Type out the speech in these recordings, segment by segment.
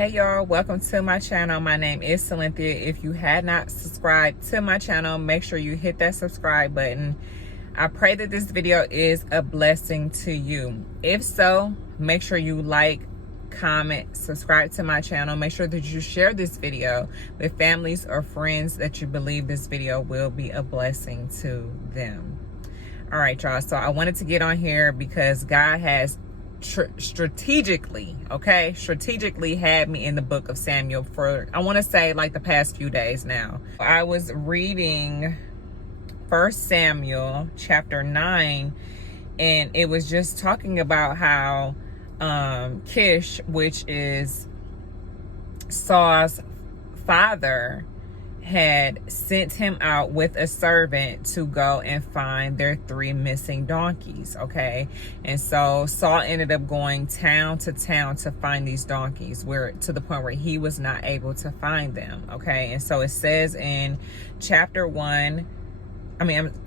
Hey y'all, welcome to my channel. My name is Cynthia. If you had not subscribed to my channel, make sure you hit that subscribe button. I pray that this video is a blessing to you. If so, make sure you like, comment, subscribe to my channel. Make sure that you share this video with families or friends that you believe this video will be a blessing to them. All right, y'all. So I wanted to get on here because God has strategically had me in the book of Samuel for, I want to say, like the past few days now. I was reading 1 Samuel chapter 9, and it was just talking about how Kish, which is Saul's father, had sent him out with a servant to go and find their 3 missing donkeys. Okay, and so Saul ended up going town to town to find these donkeys, where to the point where he was not able to find them. Okay, and so it says in chapter 1,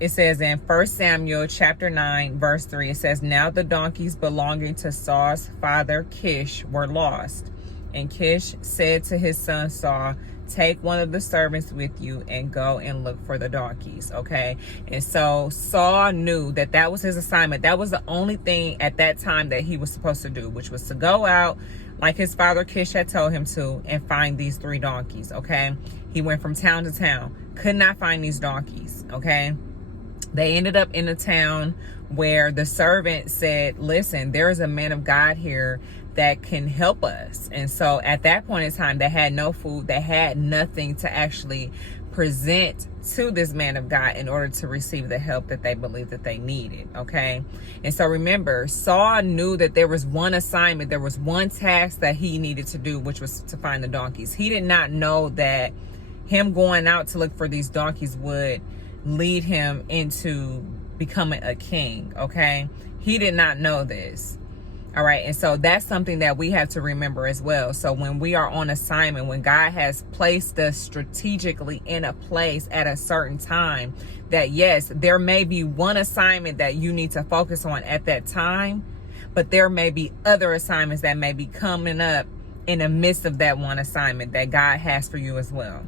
it says in 1 Samuel chapter 9 verse 3, it says, "Now the donkeys belonging to Saul's father Kish were lost, and Kish said to his son Saul, 'Take one of the servants with you and go and look for the donkeys.'" Okay, and so Saul knew that that was his assignment. That was the only thing at that time that he was supposed to do, which was to go out like his father Kish had told him to and find these 3 donkeys. Okay, he went from town to town, could not find these donkeys. Okay, they ended up in a town where the servant said, "Listen, there is a man of God here that can help us." And so at that point in time, they had no food. They had nothing to actually present to this man of God in order to receive the help that they believed that they needed. Okay, and so remember, Saul knew that there was one assignment, there was one task that he needed to do, which was to find the donkeys. He did not know that him going out to look for these donkeys would lead him into becoming a king. Okay, he did not know this. All right, and so that's something that we have to remember as well. So when we are on assignment, when God has placed us strategically in a place at a certain time, that yes, there may be one assignment that you need to focus on at that time, but there may be other assignments that may be coming up in the midst of that one assignment that God has for you as well.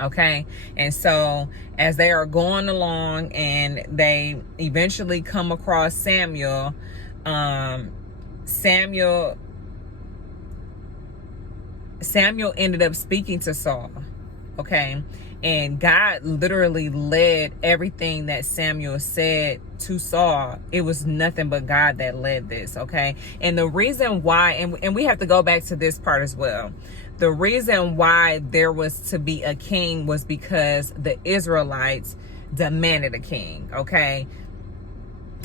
Okay, and so as they are going along and they eventually come across Samuel, Samuel ended up speaking to Saul. Okay, and God literally led everything that Samuel said to Saul. It was nothing but God that led this. Okay, and the reason why, and we have to go back to this part as well. The reason why there was to be a king was because the Israelites demanded a king. Okay,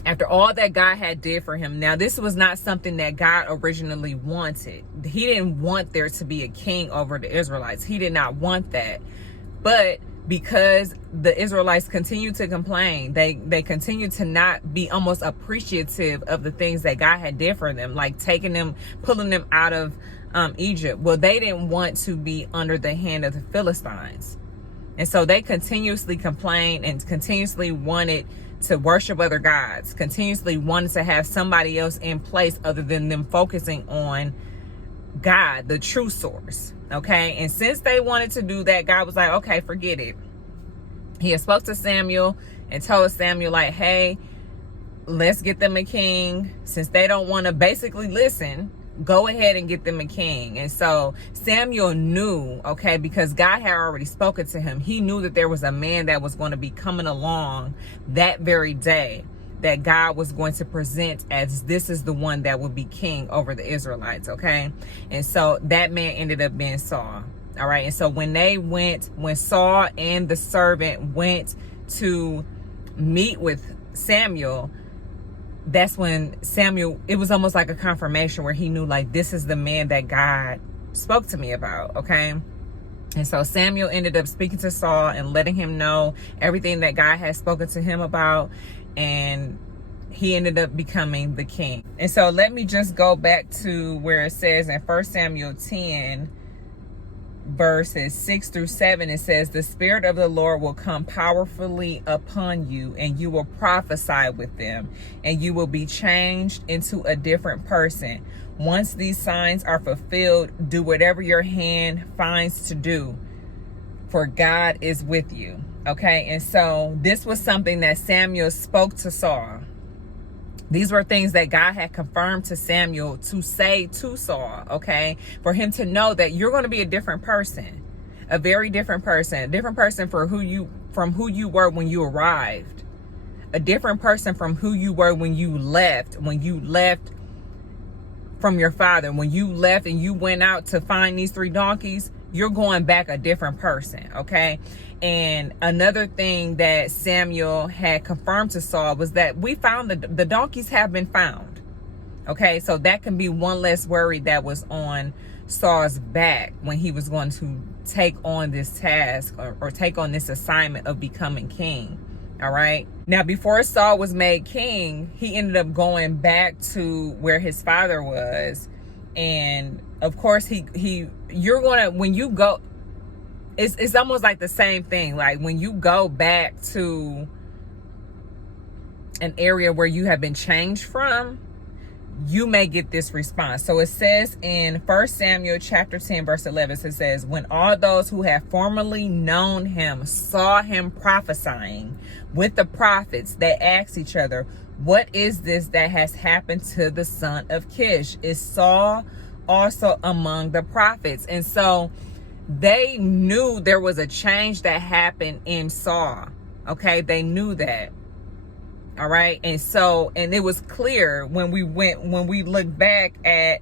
after all that God had did for him. Now, this was not something that God originally wanted. He didn't want there to be a king over the Israelites. He did not want that. But because the Israelites continued to complain, they continued to not be almost appreciative of the things that God had did for them, like taking them, pulling them out of Egypt. Well, they didn't want to be under the hand of the Philistines. And so they continuously complained and continuously wanted to worship other gods, continuously wanted to have somebody else in place other than them focusing on God, the true source. Okay, and since they wanted to do that, God was like, okay, forget it. He had spoke to Samuel and told Samuel, like, hey, let's get them a king. Since they don't want to basically listen, go ahead and get them a king. And so Samuel knew, okay, because God had already spoken to him. He knew that there was a man that was going to be coming along that very day that God was going to present as this is the one that would be king over the Israelites. Okay, and so that man ended up being Saul. All right, and so when Saul and the servant went to meet with Samuel, that's when Samuel, it was almost like a confirmation where he knew, like, this is the man that God spoke to me about. Okay, and so Samuel ended up speaking to Saul and letting him know everything that God had spoken to him about, and he ended up becoming the king. And so let me just go back to where it says in 1 Samuel 10 verses 6-7, it says, the Spirit of the Lord will come powerfully upon you, and you will prophesy with them, and you will be changed into a different person. Once these signs are fulfilled, do whatever your hand finds to do, for God is with you. Okay, and so this was something that Samuel spoke to Saul. These were things that God had confirmed to Samuel to say to Saul, okay, for him to know that you're going to be a different person, a very different person, a different person from who you were when you arrived, a different person from who you were when you left from your father. When you left and you went out to find these 3 donkeys, you're going back a different person, okay? And another thing that Samuel had confirmed to Saul was that we found the donkeys have been found, okay? So that can be one less worry that was on Saul's back when he was going to take on this task or take on this assignment of becoming king, all right? Now, before Saul was made king, he ended up going back to where his father was. And of course, you're gonna, when you go, it's almost like the same thing. Like when you go back to an area where you have been changed from, you may get this response. So it says in 1 Samuel chapter 10, verse 11, it says, when all those who have formerly known him saw him prophesying with the prophets, they asked each other, what is this that has happened to the son of Kish? Is Saul also among the prophets? And so they knew there was a change that happened in Saul. Okay, they knew that. All right, and so, and it was clear when we look back at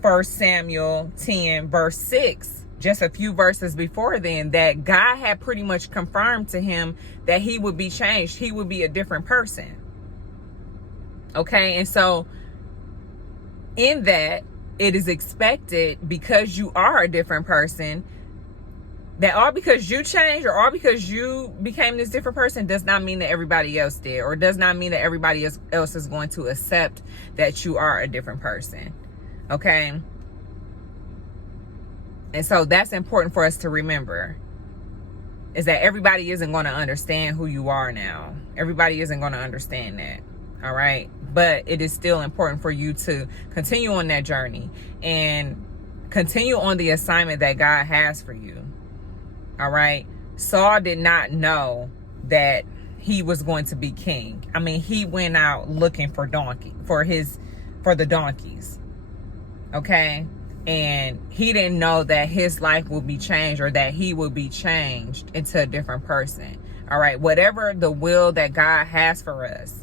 1 Samuel 10, verse 6, just a few verses before then, that God had pretty much confirmed to him that he would be changed. He would be a different person. Okay, and so in that, it is expected, because you are a different person, that all because you changed or all because you became this different person does not mean that everybody else did, or does not mean that everybody else is going to accept that you are a different person. Okay? And so that's important for us to remember, is that everybody isn't going to understand who you are now. Everybody isn't going to understand that. All right? But it is still important for you to continue on that journey and continue on the assignment that God has for you. All right? Saul did not know that he was going to be king. I mean, he went out looking for the donkeys. Okay? And he didn't know that his life would be changed, or that he would be changed into a different person. All right? Whatever the will that God has for us,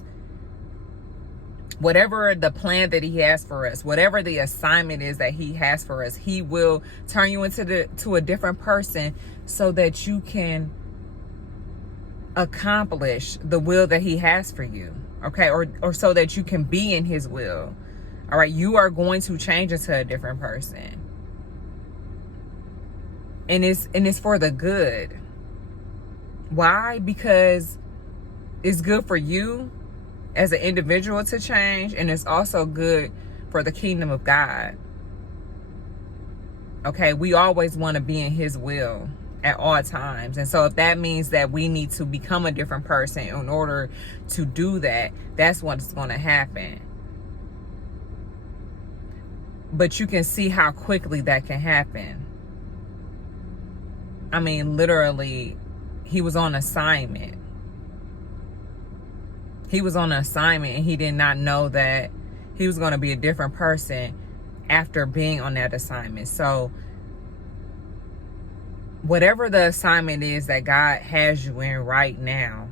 whatever the plan that he has for us, whatever the assignment is that he has for us, he will turn you to a different person so that you can accomplish the will that he has for you. Okay? Or so that you can be in his will. All right? You are going to change into a different person. And it's for the good. Why? Because it's good for you as an individual to change, and it's also good for the kingdom of God. Okay, we always want to be in his will at all times. And so if that means that we need to become a different person in order to do that, that's what's going to happen. But you can see how quickly that can happen. I mean, literally, he was on assignment. He was on an assignment, and he did not know that he was going to be a different person after being on that assignment. So whatever the assignment is that God has you in right now,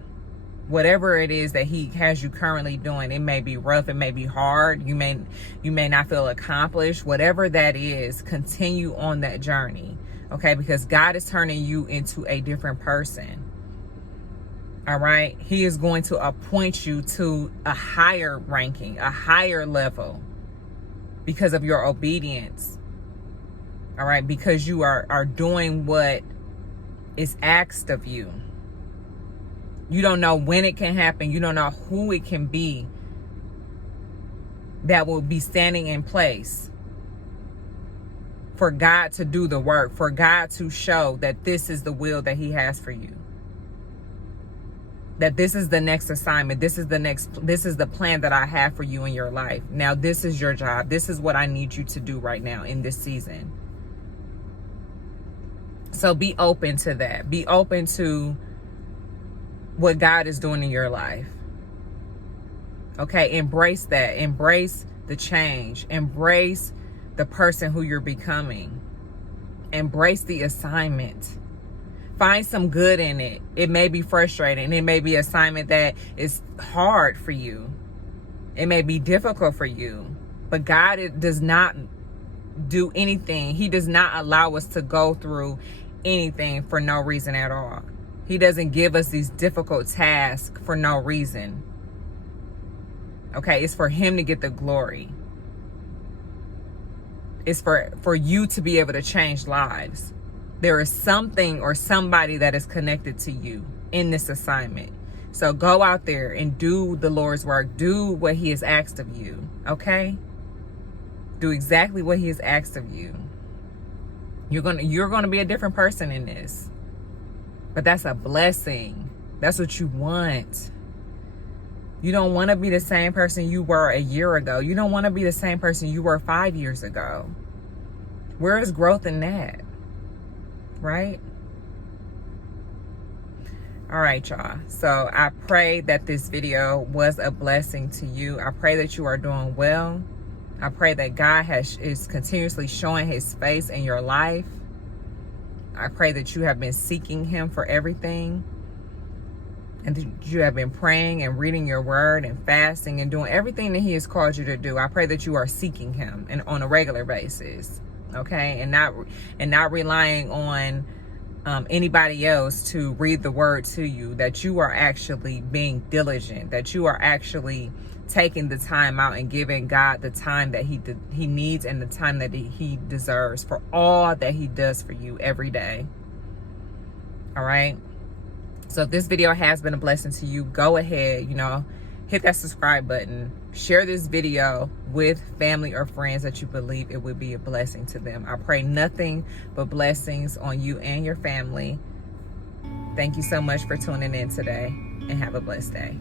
whatever it is that he has you currently doing, it may be rough, it may be hard, you may not feel accomplished, whatever that is, continue on that journey. Okay? Because God is turning you into a different person. All right? He is going to appoint you to a higher ranking, a higher level, because of your obedience. All right? Because you are doing what is asked of you. You don't know when it can happen. You don't know who it can be that will be standing in place for God to do the work, for God to show that this is the will that he has for you. That this is the next assignment. This is the plan that I have for you in your life. Now, this is your job. This is what I need you to do right now in this season. So be open to that. Be open to what God is doing in your life. Okay, embrace that. Embrace the change. Embrace the person who you're becoming. Embrace the assignment. Find some good in it. It may be frustrating. It may be an assignment that is hard for you. It may be difficult for you. But God does not do anything. He does not allow us to go through anything for no reason at all. He doesn't give us these difficult tasks for no reason. Okay, it's for him to get the glory. It's for you to be able to change lives. There is something or somebody that is connected to you in this assignment. So go out there and do the Lord's work. Do what he has asked of you. Okay? Do exactly what he has asked of you. You're gonna be a different person in this. But that's a blessing. That's what you want. You don't want to be the same person you were a year ago. You don't want to be the same person you were 5 years ago. Where is growth in that? Right? All right, y'all. So I pray that this video was a blessing to you. I pray that you are doing well. I pray that God is continuously showing his face in your life. I pray that you have been seeking him for everything. And that you have been praying and reading your word and fasting and doing everything that he has called you to do. I pray that you are seeking him and on a regular basis. Okay? And not relying on anybody else to read the word to you. That you are actually being diligent. That you are actually taking the time out and giving God the time that he needs and the time that he deserves for all that he does for you every day. All right? So if this video has been a blessing to you, go ahead, hit that subscribe button. Share this video with family or friends that you believe it would be a blessing to them. I pray nothing but blessings on you and your family. Thank you so much for tuning in today, and have a blessed day.